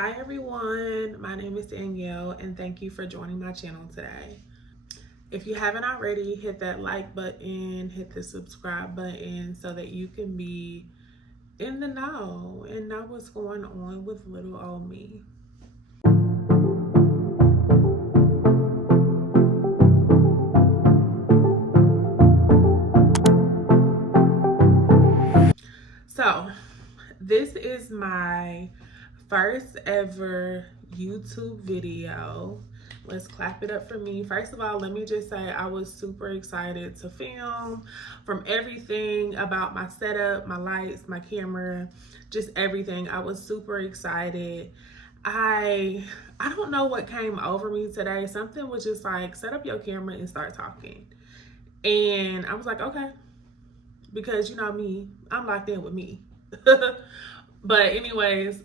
Hi everyone, my name is Danielle and thank you for joining my channel today. If you haven't already, hit that like button, hit the subscribe button so that you can be in the know and know what's going on with little old me. So, this is my first ever YouTube video. Let's clap it up for me. First of all, let me just say I was super excited to film, from everything about my setup, my lights, my camera, just everything. I was super excited. I don't know what came over me today. Something was just like, set up your camera and start talking. And I was like, okay, because you know me, I'm locked in with me. But anyways,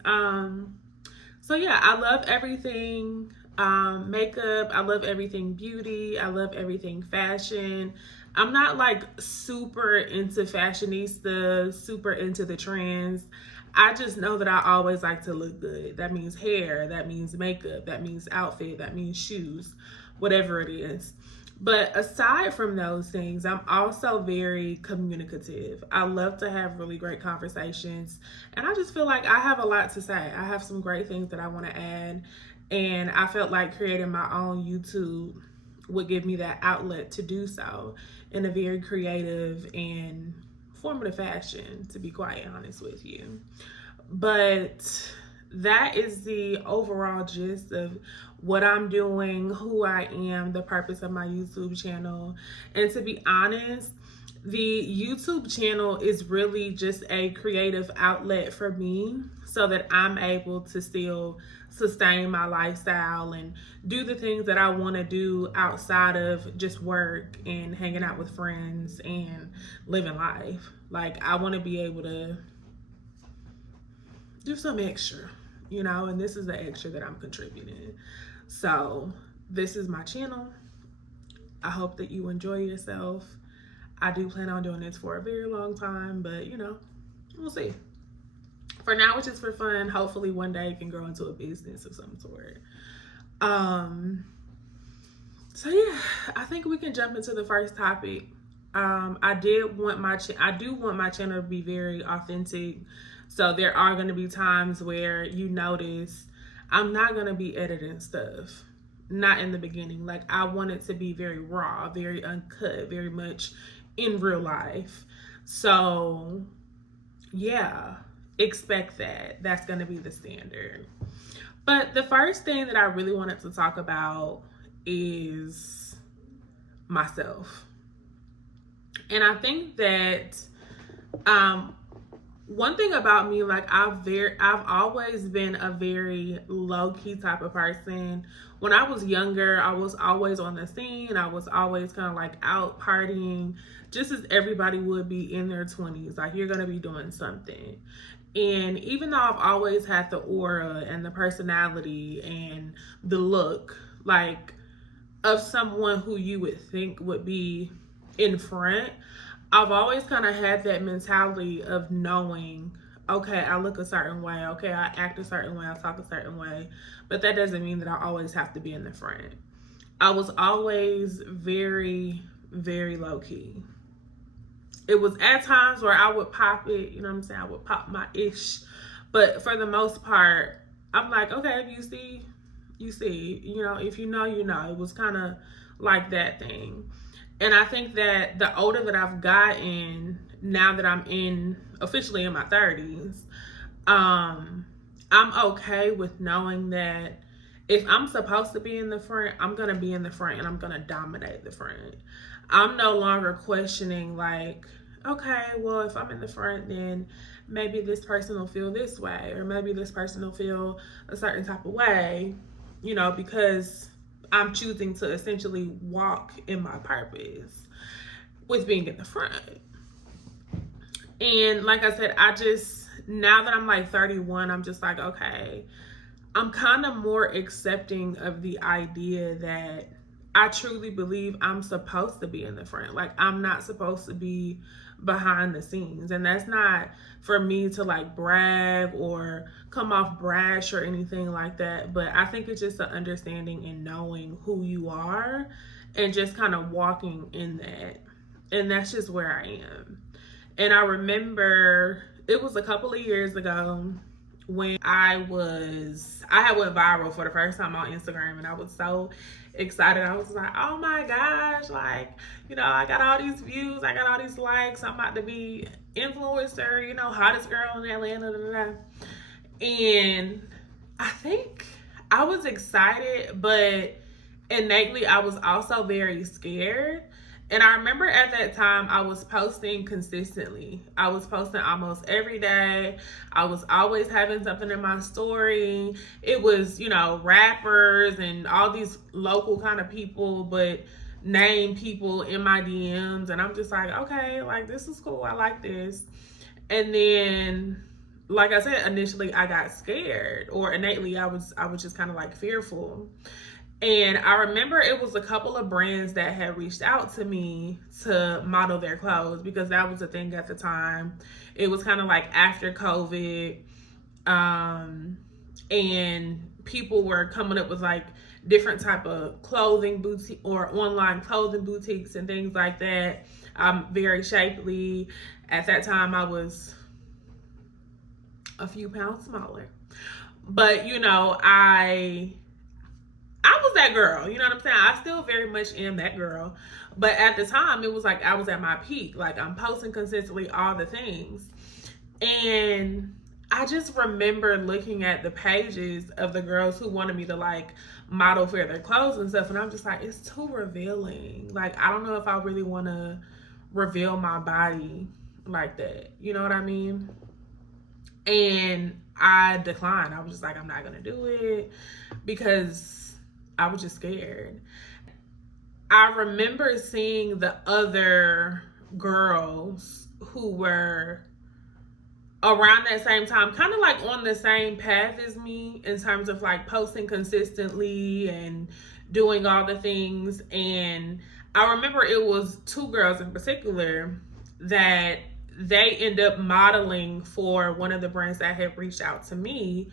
so yeah, I love everything makeup. I love everything beauty. I love everything fashion. I'm not like super into fashionista, super into the trends. I just know that I always like to look good. That means hair, that means makeup, that means outfit, that means shoes, whatever it is. But aside from those things, I'm also very communicative. I love to have really great conversations. And I just feel like I have a lot to say. I have some great things that I want to add. And I felt like creating my own YouTube would give me that outlet to do so in a very creative and formative fashion, to be quite honest with you. But that is the overall gist of what I'm doing, who I am, the purpose of my YouTube channel. And to be honest, the YouTube channel is really just a creative outlet for me so that I'm able to still sustain my lifestyle and do the things that I want to do outside of just work and hanging out with friends and living life. Like, I want to be able to do some extra, and this is the extra that I'm contributing. So this is my channel. I hope that you enjoy yourself. I do plan on doing this for a very long time, but we'll see. For now, it's just for fun. Hopefully one day it can grow into a business of some sort. So yeah, I think we can jump into the first topic. I do want my channel to be very authentic. So there are going to be times where you notice I'm not going to be editing stuff. Not in the beginning. Like, I want it to be very raw, very uncut, very much in real life. So yeah, expect that. That's going to be the standard. But the first thing that I really wanted to talk about is myself. And I think that one thing about me, like, I've always been a very low-key type of person. When I was younger, I was always on the scene. I was always kind of like out partying, just as everybody would be in their 20s. Like, you're going to be doing something. And even though I've always had the aura and the personality and the look, like, of someone who you would think would be in front, I've always kind of had that mentality of knowing, okay, I look a certain way, okay, I act a certain way, I talk a certain way, but that doesn't mean that I always have to be in the front. I was always very, very low-key. It was at times where I would pop it, you know what I'm saying? I would pop my ish. But for the most part, I'm like, okay, if you see, you see. If you know, you know. It was kind of like that thing. And I think that the older that I've gotten, now that I'm officially in my 30s, I'm okay with knowing that if I'm supposed to be in the front, I'm going to be in the front and I'm going to dominate the front. I'm no longer questioning, like, okay, well, if I'm in the front, then maybe this person will feel this way, or maybe this person will feel a certain type of way, because I'm choosing to essentially walk in my purpose with being in the front. And like I said, now that I'm like 31, I'm just like, okay, I'm kind of more accepting of the idea that I truly believe I'm supposed to be in the front. Like, I'm not supposed to be behind the scenes. And that's not for me to like brag or come off brash or anything like that. But I think it's just an understanding and knowing who you are and just kind of walking in that. And that's just where I am. And I remember it was a couple of years ago when I had went viral for the first time on Instagram, and I was so excited. I was like, oh my gosh, like, I got all these views, I got all these likes, I'm about to be influencer, hottest girl in Atlanta, da, da, da. And I think I was excited, but innately I was also very scared. And I remember at that time, I was posting consistently. I was posting almost every day. I was always having something in my story. It was, rappers and all these local kind of people, but name people in my DMs. And I'm just like, okay, like, this is cool. I like this. And then, like I said, initially I got scared, or innately I was just kind of like fearful. And I remember it was a couple of brands that had reached out to me to model their clothes, because that was a thing at the time. It was kind of like after COVID. And people were coming up with like different type of clothing boutique or online clothing boutiques and things like that. I'm very shapely. At that time, I was a few pounds smaller. But, I was that girl, you know what I'm saying? I still very much am that girl. But at the time, it was like I was at my peak. Like, I'm posting consistently all the things. And I just remember looking at the pages of the girls who wanted me to, like, model for their clothes and stuff. And I'm just like, it's too revealing. Like, I don't know if I really want to reveal my body like that. You know what I mean? And I declined. I was just like, I'm not going to do it, because I was just scared. I remember seeing the other girls who were around that same time, kind of like on the same path as me in terms of like posting consistently and doing all the things. And I remember it was two girls in particular that they end up modeling for one of the brands that had reached out to me.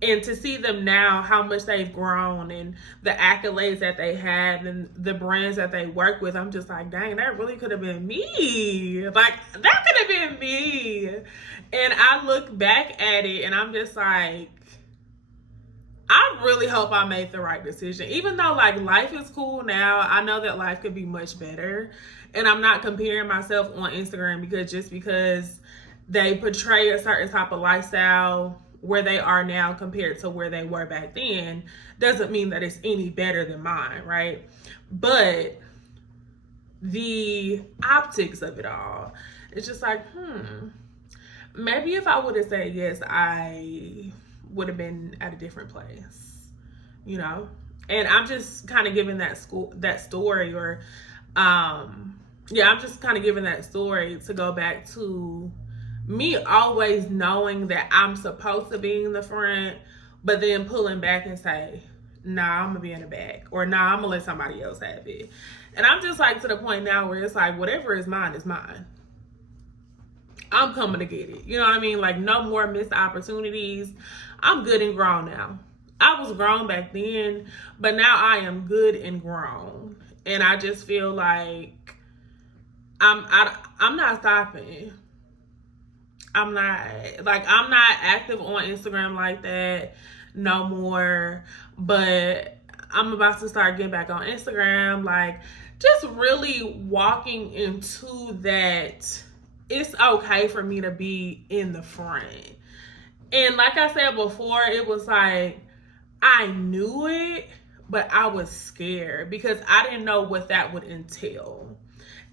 And to see them now, how much they've grown and the accolades that they had and the brands that they work with, I'm just like, dang, that really could have been me. Like, that could have been me. And I look back at it and I'm just like, I really hope I made the right decision. Even though, like, life is cool now, I know that life could be much better. And I'm not comparing myself on Instagram because they portray a certain type of lifestyle where they are now compared to where they were back then, doesn't mean that it's any better than mine, right? But the optics of it all, it's just like, maybe if I would have said yes, I would have been at a different place, And I'm just kind of giving that story, or I'm just kind of giving that story to go back to me always knowing that I'm supposed to be in the front, but then pulling back and say, nah, I'm gonna be in the back, or nah, I'm gonna let somebody else have it. And I'm just like to the point now where it's like, whatever is mine is mine. I'm coming to get it. You know what I mean? Like, no more missed opportunities. I'm good and grown now. I was grown back then, but now I am good and grown. And I just feel like I'm not stopping. I'm not active on Instagram like that no more, but I'm about to start getting back on Instagram, like, just really walking into that it's okay for me to be in the front. And like I said before, it was like, I knew it, but I was scared because I didn't know what that would entail.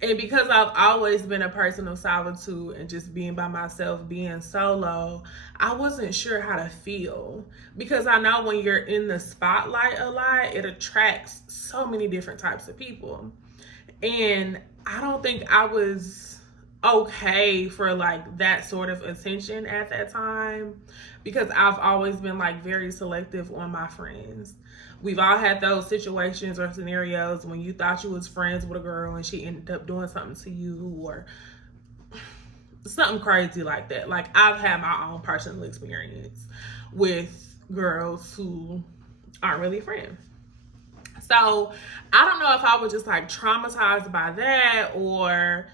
And because I've always been a person of solitude and just being by myself, being solo, I wasn't sure how to feel. Because I know when you're in the spotlight a lot, it attracts so many different types of people. And I don't think I was okay for like that sort of attention at that time, because I've always been like very selective on my friends. We've all had those situations or scenarios when you thought you was friends with a girl and she ended up doing something to you, or something crazy like that. Like, I've had my own personal experience with girls who aren't really friends. So I don't know if I was just like traumatized by that, or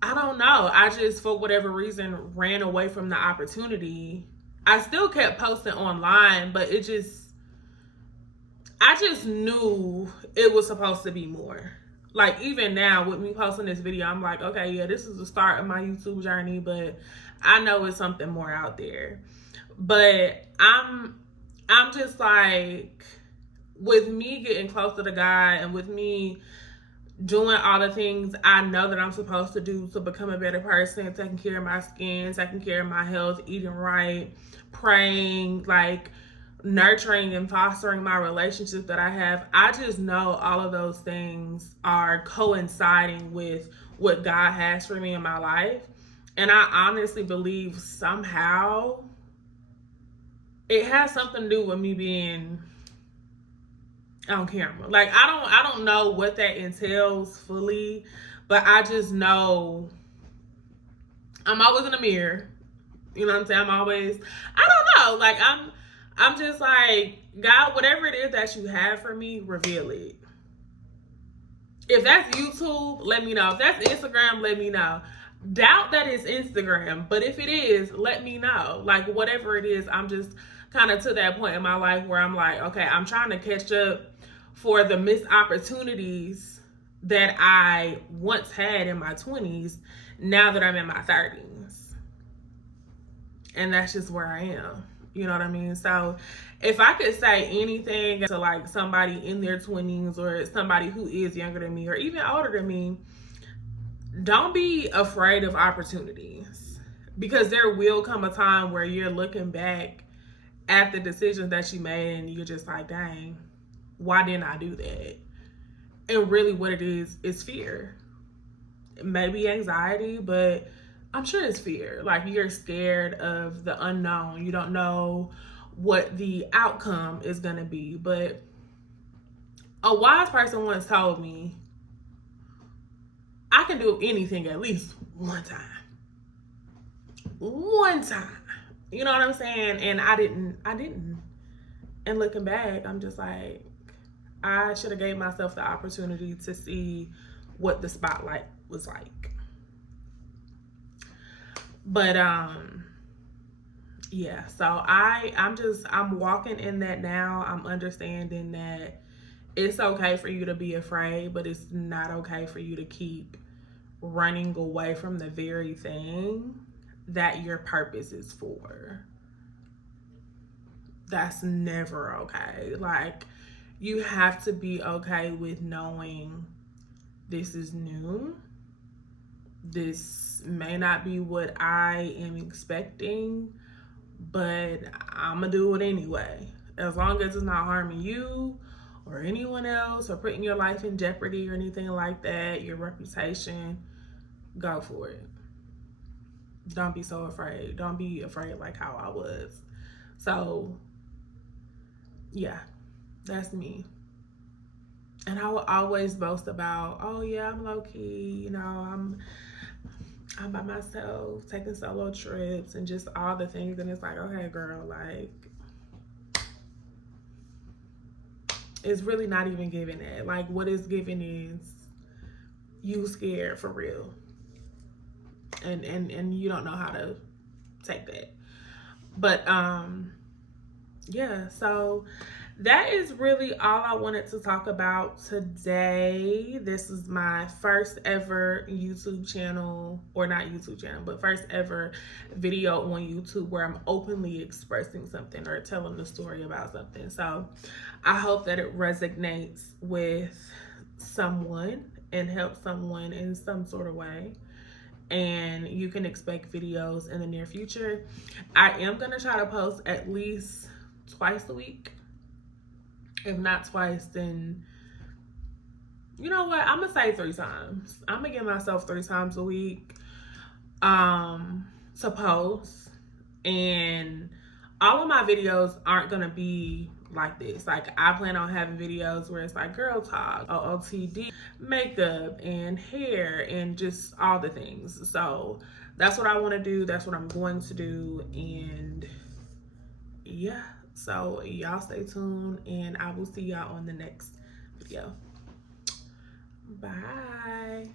I don't know. I just, for whatever reason, ran away from the opportunity. I still kept posting online, but I just knew it was supposed to be more. Like, even now with me posting this video, I'm like, okay, yeah, this is the start of my YouTube journey, but I know it's something more out there. But I'm just like, with me getting close to the guy and with me doing all the things I know that I'm supposed to do to become a better person, taking care of my skin, taking care of my health, eating right, praying, like nurturing and fostering my relationships that I have, I just know all of those things are coinciding with what God has for me in my life. And I honestly believe somehow it has something to do with me being on camera. Like, I don't know what that entails fully, but I just know I'm always in the mirror. You know what I'm saying? I don't know. Like, I'm just like, God, whatever it is that you have for me, reveal it. If that's YouTube, let me know. If that's Instagram, let me know. Doubt that it's Instagram, but if it is, let me know. Like, whatever it is, I'm just kind of to that point in my life where I'm like, okay, I'm trying to catch up for the missed opportunities that I once had in my 20s, now that I'm in my 30s. And that's just where I am. You know what I mean? So if I could say anything to like somebody in their 20s or somebody who is younger than me or even older than me, don't be afraid of opportunities, because there will come a time where you're looking back at the decisions that you made and you're just like, dang, why didn't I do that? And really what it is fear. Maybe anxiety, but I'm sure it's fear. Like, you're scared of the unknown. You don't know what the outcome is going to be. But a wise person once told me, I can do anything at least one time. One time. You know what I'm saying? And I didn't. And looking back, I'm just like, I should have gave myself the opportunity to see what the spotlight was like. But yeah, so I'm walking in that now. I'm understanding that it's okay for you to be afraid, but it's not okay for you to keep running away from the very thing that your purpose is for. That's never okay. Like, you have to be okay with knowing this is new. This may not be what I am expecting, but I'm gonna do it anyway. As long as it's not harming you or anyone else or putting your life in jeopardy or anything like that, your reputation, go for it. Don't be so afraid. Don't be afraid like how I was. So, yeah, that's me. And I will always boast about, oh yeah, I'm low key, you know, I'm by myself, taking solo trips and just all the things. And it's like, okay, girl, like, it's really not even giving that. Like, what is giving is you scared for real. And you don't know how to take that. But yeah, so that is really all I wanted to talk about today. This is my first ever YouTube channel, or not YouTube channel, but first ever video on YouTube where I'm openly expressing something or telling the story about something. So I hope that it resonates with someone and helps someone in some sort of way. And you can expect videos in the near future. I am going to try to post at least twice a week. If not twice, then you know what? I'm going to say 3 times. I'm going to give myself 3 times a week to post. And all of my videos aren't going to be like this. Like, I plan on having videos where it's like girl talk, OOTD, makeup and hair and just all the things. So that's what I want to do. That's what I'm going to do. And yeah, so y'all stay tuned, and I will see y'all on the next video. Bye.